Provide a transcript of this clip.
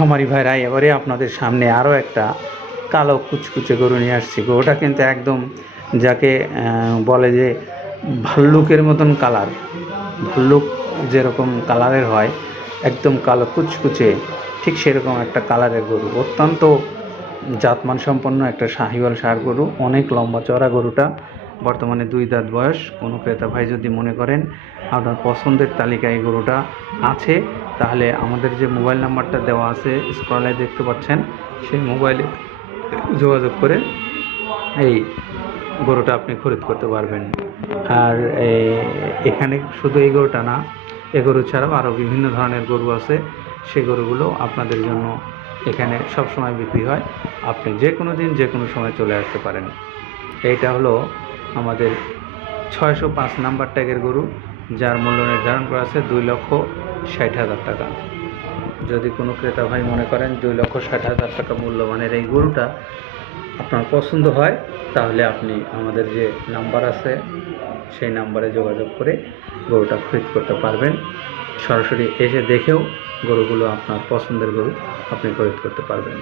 খামারি ভাইরা, এবারে আপনাদের সামনে আরও একটা কালো কুচকুচে গরু নিয়ে আসছি। গরুটা কিন্তু একদম যাকে বলে যে ভাল্লুকের মতন কালার, ভাল্লুক যেরকম কালারের হয় একদম কালো কুচকুচে, ঠিক সেরকম একটা কালারের গরু। অত্যন্ত জাতমান সম্পন্ন একটা শাহিওয়াল ষাঁড় গরু, অনেক লম্বা চওড়া গরুটা। বর্তমানে 2 দাঁত বয়স। কোনো ক্রেতা ভাই যদি মনে করেন আপনার পছন্দের তালিকায় এই গরুটা আছে, তাহলে আমাদের যে মোবাইল নাম্বারটা দেওয়া আছে স্ক্রলে দেখতে পাচ্ছেন, সেই মোবাইলে যোগাযোগ করে এই গরুটা আপনি খরিদ করতে পারবেন। আর এখানে শুধু এই গরুটা না, এই গরু ছাড়াও আরও বিভিন্ন ধরনের গরু আছে। সেই গরুগুলো আপনাদের জন্য এখানে সব সময় বিক্রি হয়। আপনি যে কোনো দিন যে কোনো সময় চলে আসতে পারেন। এইটা হলো আমাদের 605 নাম্বার ট্যাগের গরু, যার মূল্য নির্ধারণ করা আছে 2,60,000 টাকা। যদি কোনো ক্রেতা ভাই মনে করেন 2,60,000 টাকা মূল্যমানের এই গরুটা আপনার পছন্দ হয়, তাহলে আপনি আমাদের যে নাম্বার আছে সেই নাম্বারে যোগাযোগ করে গরুটা খরিদ করতে পারবেন। সরাসরি এসে দেখেও গরুগুলো আপনার পছন্দের গরু আপনি খরিদ করতে পারবেন।